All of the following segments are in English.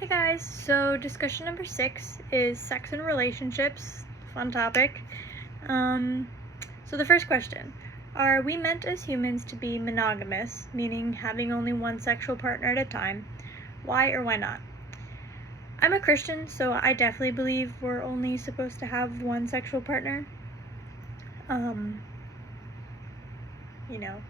Hey guys, so discussion number 6 is sex and relationships. Fun topic. So the first question, are we meant as humans to be monogamous, meaning having only one sexual partner at a time? Why or why not? I'm a Christian, so I definitely believe we're only supposed to have one sexual partner. You know,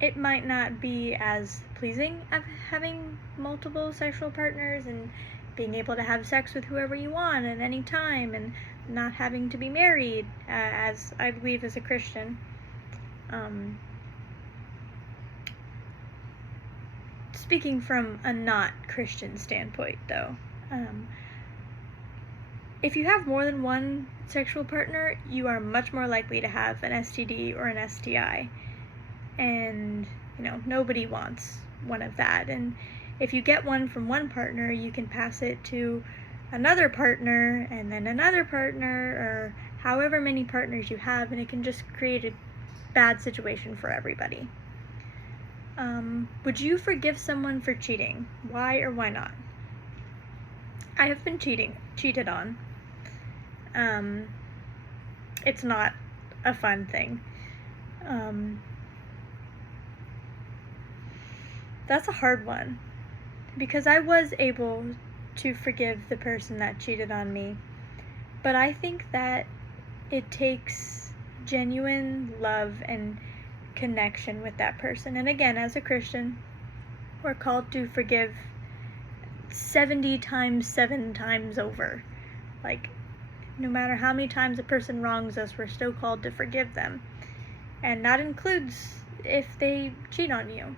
it might not be as pleasing of having multiple sexual partners and being able to have sex with whoever you want at any time and not having to be married, as I believe as a Christian. Speaking from a not Christian standpoint, though, if you have more than one sexual partner, you are much more likely to have an STD or an STI. And, nobody wants one of that. And if you get one from one partner, you can pass it to another partner and then another partner, or however many partners you have, and it can just create a bad situation for everybody. Would you forgive someone for cheating? Why or why not? I have been cheated on. It's not a fun thing. That's a hard one, because I was able to forgive the person that cheated on me, but I think that it takes genuine love and connection with that person. And again, as a Christian, we're called to forgive 70 times 7 times over. Like, no matter how many times a person wrongs us, we're still called to forgive them. And that includes if they cheat on you.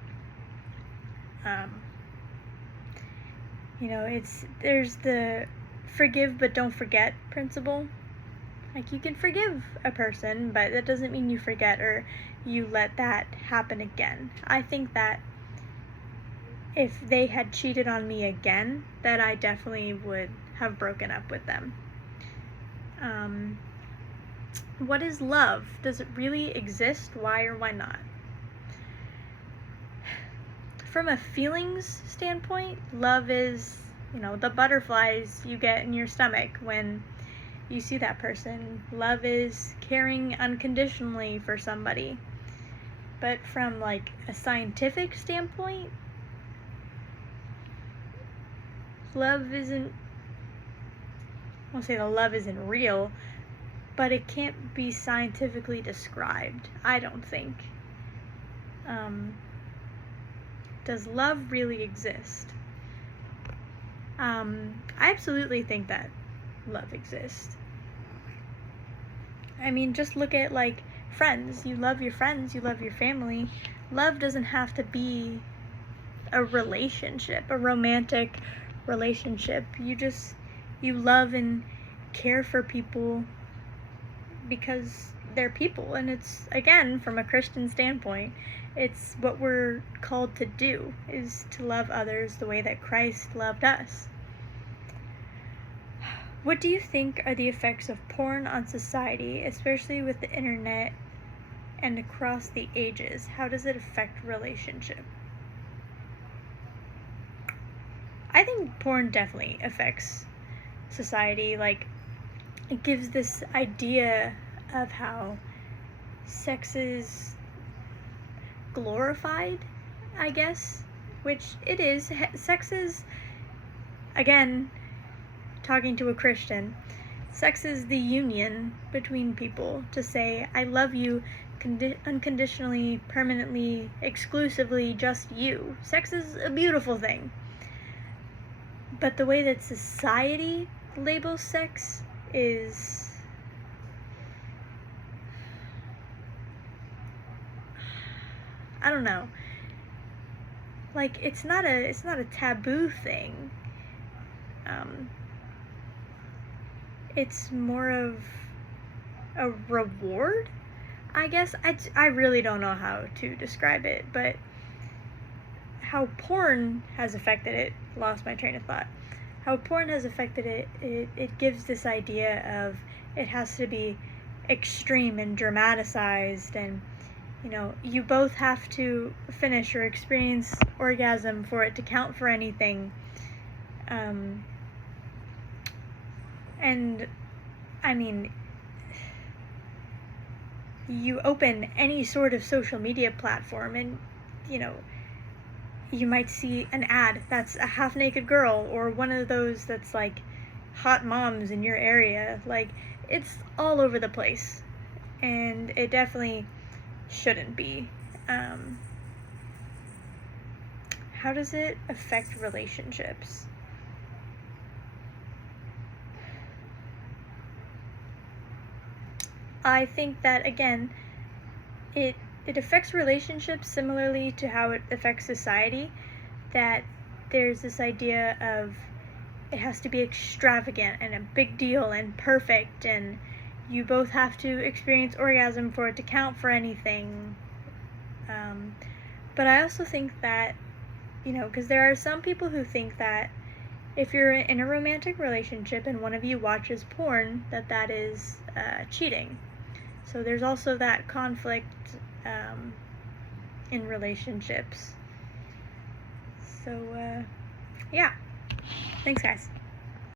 There's the forgive but don't forget principle. Like, you can forgive a person, but that doesn't mean you forget or you let that happen again. I think that if they had cheated on me again, that I definitely would have broken up with them. What is love? Does it really exist? Why or why not? From a feelings standpoint, love is, the butterflies you get in your stomach when you see that person. Love is caring unconditionally for somebody. But from like a scientific standpoint, love isn't, I won't say the love isn't real, but it can't be scientifically described, I don't think. Does love really exist? I absolutely think that love exists. I mean, just look at like friends. You love your friends, you love your family. Love doesn't have to be a relationship, a romantic relationship. You love and care for people because they're people, and it's, again, from a Christian standpoint, it's what we're called to do, is to love others the way that Christ loved us. What do you think are the effects of porn on society, especially with the internet and across the ages? How does it affect relationship? I think porn definitely affects society. Like, it gives this idea of how sex is glorified, I guess, which it is. Sex is, again, talking to a Christian, sex is the union between people to say, I love you unconditionally, permanently, exclusively, just you. Sex is a beautiful thing. But the way that society labels sex is, I don't know. Like, it's not a taboo thing. It's more of a reward, I guess. I really don't know how to describe it, but how porn has affected it, lost my train of thought. How porn has affected it, it gives this idea of it has to be extreme and dramatized, and You know, you both have to finish or experience orgasm for it to count for anything. And I mean, you open any sort of social media platform and, you know, you might see an ad that's a half-naked girl, or one of those that's like hot moms in your area. Like, it's all over the place, and it definitely shouldn't be. How does it affect relationships? I think that, again, it affects relationships similarly to how it affects society, that there's this idea of it has to be extravagant and a big deal and perfect, and you both have to experience orgasm for it to count for anything. But I also think that, you know, because there are some people who think that if you're in a romantic relationship and one of you watches porn, that is cheating. So there's also that conflict in relationships. So, yeah. Thanks, guys.